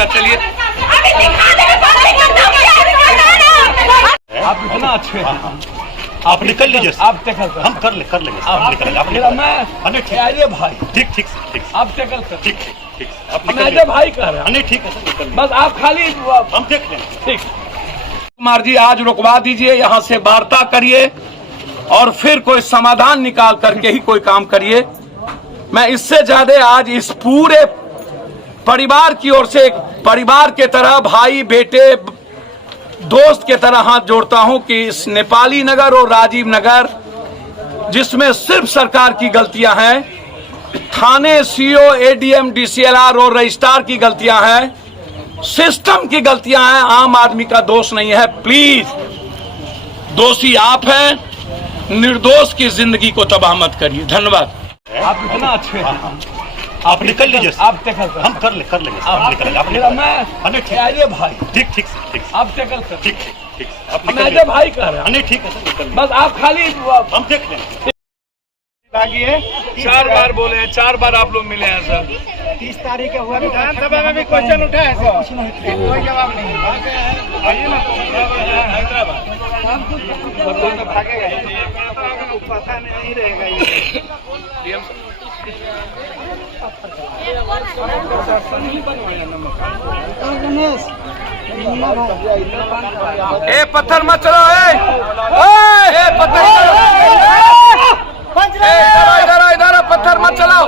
बेटा चलिए। आप इतना अच्छे हैं, आप निकल लीजिए, आप टैकल कर, हम कर लेंगे, आप निकल मैं आइए भाई, ठीक आप टैकल कर, ठीक आप मैं आइए भाई कह रहे हैं, नहीं ठीक है सर, निकल बस आप खाली हम देख लेंगे। ठीक कुमार जी आज रुकवा दीजिए, यहाँ से वार्ता करिए और फिर कोई समाधान निकाल करके ही कोई काम करिए। मैं इससे ज्यादा आज इस पूरे परिवार की ओर से एक परिवार के तरह, भाई बेटे दोस्त के तरह हाथ जोड़ता हूं कि इस नेपाली नगर और राजीव नगर, जिसमें सिर्फ सरकार की गलतियां हैं, थाने सीओ एडीएम डीसीएलआर और रजिस्ट्रार की गलतियां हैं, सिस्टम की गलतियां हैं, आम आदमी का दोष नहीं है। प्लीज, दोषी आप हैं, निर्दोष की जिंदगी को तबाह मत करिए। धन्यवाद। आप इतना अच्छे हैं, आप निकल लीजिए, आप टैकल कर, हम कर लेंगे, आप निकल मैं आइए भाई, ठीक आप टैकल कर, ठीक आप मैं आइए भाई कह रहे हैं, नहीं ठीक है सर, निकल बस आप खाली हम देख लेंगे। 4 बार बोले हैं, 4 बार आप लोग मिले हैं सर। 30 तारीख हुआ विधानसभा में भी क्वेश्चन उठा है, कोई जवाब नहीं। आइए ना हैदराबाद, तो भागेगा, पता नहीं रहेगा ये। ए पत्थर मत चलो, ए पत्थर इधर पत्थर मत चलाओ,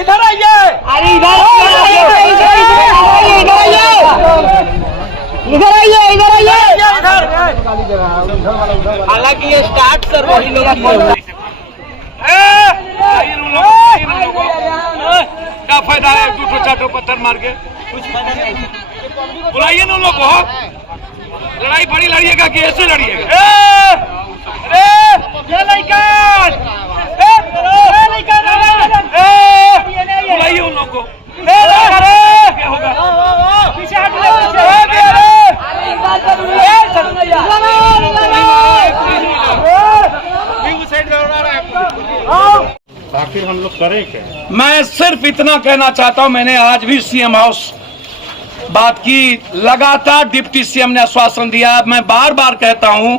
इधर आइए, अरे इधर आइए। हालांकि ये स्टार्ट सर वही लोग क्या फायदा है दूसरों चाटो पत्थर मार के, कुछ बुलाइए ना लोग को, लड़ाई बड़ी लड़िएगा कि ऐसे लड़िएगा? बुलाइए उन लोग को, क्या होगा? आखिर हम लोग करें क्या? मैं सिर्फ इतना कहना चाहता हूं, मैंने आज भी सीएम हाउस बात की, लगातार डिप्टी सीएम ने आश्वासन दिया। मैं बार बार कहता हूं,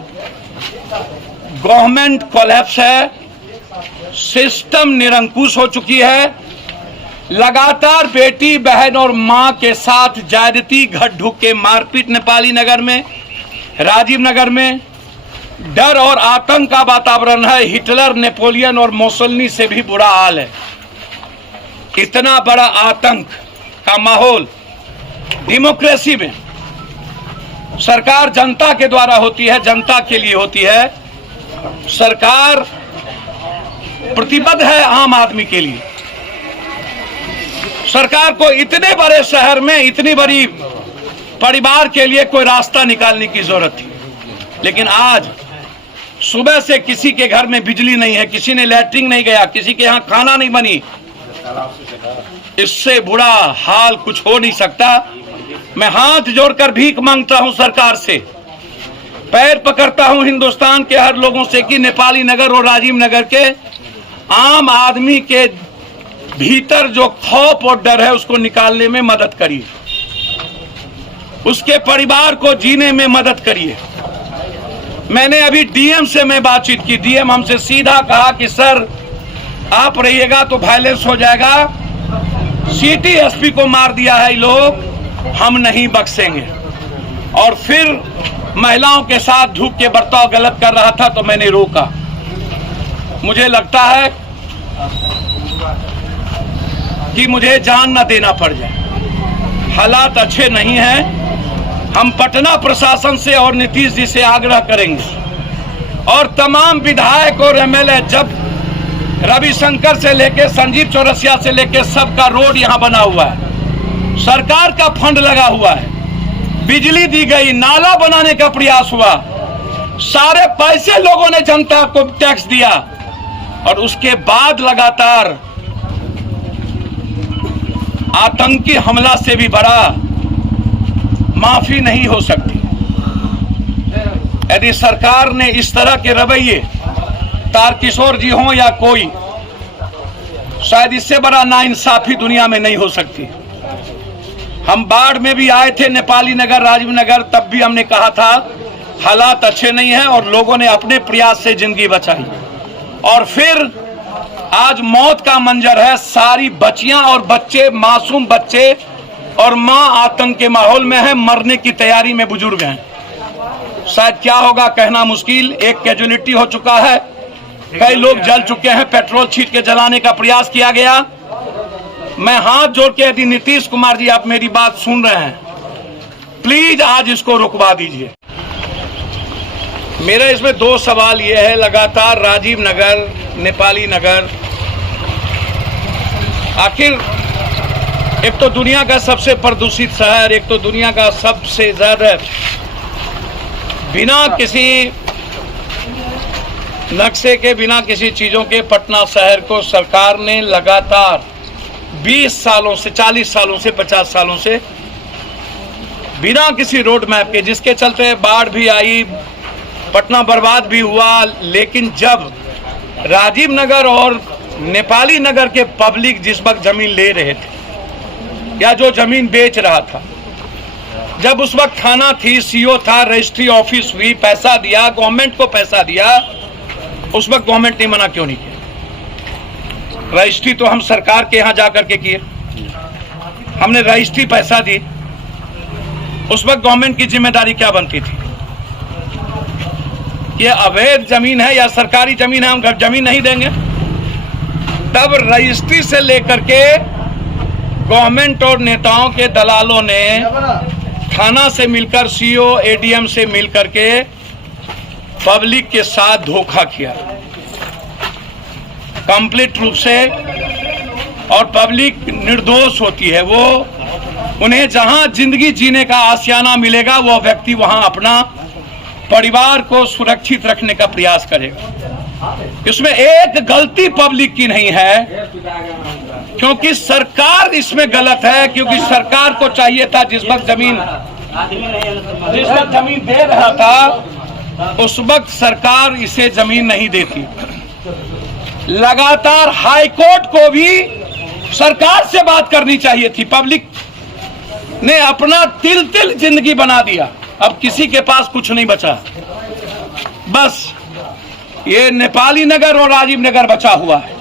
गवर्नमेंट कोलैप्स है, सिस्टम निरंकुश हो चुकी है, लगातार बेटी बहन और मां के साथ ज्यादती, घट-ढुक के मारपीट नेपाली नगर में, राजीव नगर में, डर और आतंक का वातावरण है। हिटलर, नेपोलियन और मोसोलिनी से भी बुरा हाल है। इतना बड़ा आतंक का माहौल डेमोक्रेसी में, सरकार जनता के द्वारा होती है, जनता के लिए होती है, सरकार प्रतिबद्ध है आम आदमी के लिए। सरकार को इतने बड़े शहर में इतनी बड़ी परिवार के लिए कोई रास्ता निकालने की जरूरत थी, लेकिन आज सुबह से किसी के घर में बिजली नहीं है, किसी ने लैट्रिन नहीं गया, किसी के यहाँ खाना नहीं बनी। इससे बुरा हाल कुछ हो नहीं सकता। मैं हाथ जोड़कर भीख मांगता हूं सरकार से, पैर पकड़ता हूं हिंदुस्तान के हर लोगों से कि नेपाली नगर और राजीव नगर के आम आदमी के भीतर जो खौफ और डर है उसको निकालने में मदद करिए, उसके परिवार को जीने में मदद करिए। मैंने अभी डीएम से मैं बातचीत की, डीएम हमसे सीधा कहा कि सर आप रहिएगा तो वायलेंस हो जाएगा, सिटी एसपी को मार दिया है ये लोग, हम नहीं बख्शेंगे। और फिर महिलाओं के साथ धूप के बर्ताव गलत कर रहा था तो मैंने रोका। मुझे लगता है कि मुझे जान न देना पड़ जाए, हालात अच्छे नहीं हैं। हम पटना प्रशासन से और नीतीश जी से आग्रह करेंगे और तमाम विधायक और एमएलए, जब रविशंकर से लेके संजीव चौरसिया से लेके सबका रोड यहाँ बना हुआ है, सरकार का फंड लगा हुआ है, बिजली दी गई, नाला बनाने का प्रयास हुआ, सारे पैसे लोगों ने जनता को टैक्स दिया, और उसके बाद लगातार आतंकी हमला से भी बड़ा माफी नहीं हो सकती। यदि सरकार ने इस तरह के रवैये, तारकिशोर जी हों या कोई, शायद इससे बड़ा नाइंसाफी दुनिया में नहीं हो सकती। हम बाढ़ में भी आए थे, नेपाली नगर, राजीव नगर, तब भी हमने कहा था हालात अच्छे नहीं है और लोगों ने अपने प्रयास से जिंदगी बचाई। और फिर आज मौत का मंजर है, सारी बच्चियां और बच्चे, मासूम बच्चे और मां आतंक के माहौल में है, मरने की तैयारी में बुजुर्ग हैं। शायद क्या होगा कहना मुश्किल। एक कैजुअलिटी हो चुका है, कई लोग जल चुके हैं, पेट्रोल छीट के जलाने का प्रयास किया गया। मैं हाथ जोड़ के, यदि नीतीश कुमार जी आप मेरी बात सुन रहे हैं, प्लीज आज इसको रुकवा दीजिए। मेरा इसमें दो सवाल ये है, लगातार राजीव नगर, नेपाली नगर, आखिर एक तो दुनिया का सबसे प्रदूषित शहर, एक तो दुनिया का सबसे ज्यादा बिना किसी नक्शे के, बिना किसी चीजों के पटना शहर को सरकार ने लगातार 20 सालों से, 40 सालों से, 50 सालों से बिना किसी रोड मैप के, जिसके चलते बाढ़ भी आई, पटना बर्बाद भी हुआ। लेकिन जब राजीव नगर और नेपाली नगर के पब्लिक जिस वक्त जमीन ले रहे थे या जो जमीन बेच रहा था, जब उस वक्त थाना थी, सीओ था, रजिस्ट्री ऑफिस हुई, पैसा दिया, गवर्नमेंट को पैसा दिया, उस वक्त गवर्नमेंट ने मना क्यों नहीं किया? रजिस्ट्री तो हम सरकार के यहां जाकर के किए, हमने रजिस्ट्री पैसा दी, उस वक्त गवर्नमेंट की जिम्मेदारी क्या बनती थी? ये अवैध जमीन है या सरकारी जमीन है, हम घर जमीन नहीं देंगे। तब रजिस्ट्री से लेकर के गवर्नमेंट और नेताओं के दलालों ने थाना से मिलकर, सीओ, एडीएम से मिलकर के पब्लिक के साथ धोखा किया कंप्लीट रूप से। और पब्लिक निर्दोष होती है, वो उन्हें जहां जिंदगी जीने का आशियाना मिलेगा, वो व्यक्ति वहां अपना परिवार को सुरक्षित रखने का प्रयास करेगा। इसमें एक गलती पब्लिक की नहीं है, क्योंकि सरकार इसमें गलत है, क्योंकि सरकार को चाहिए था जिस वक्त जमीन दे रहा था, उस वक्त सरकार इसे जमीन नहीं देती। लगातार हाई कोर्ट को भी सरकार से बात करनी चाहिए थी। पब्लिक ने अपना तिल तिल जिंदगी बना दिया, अब किसी के पास कुछ नहीं बचा, बस ये नेपाली नगर और राजीव नगर बचा हुआ है।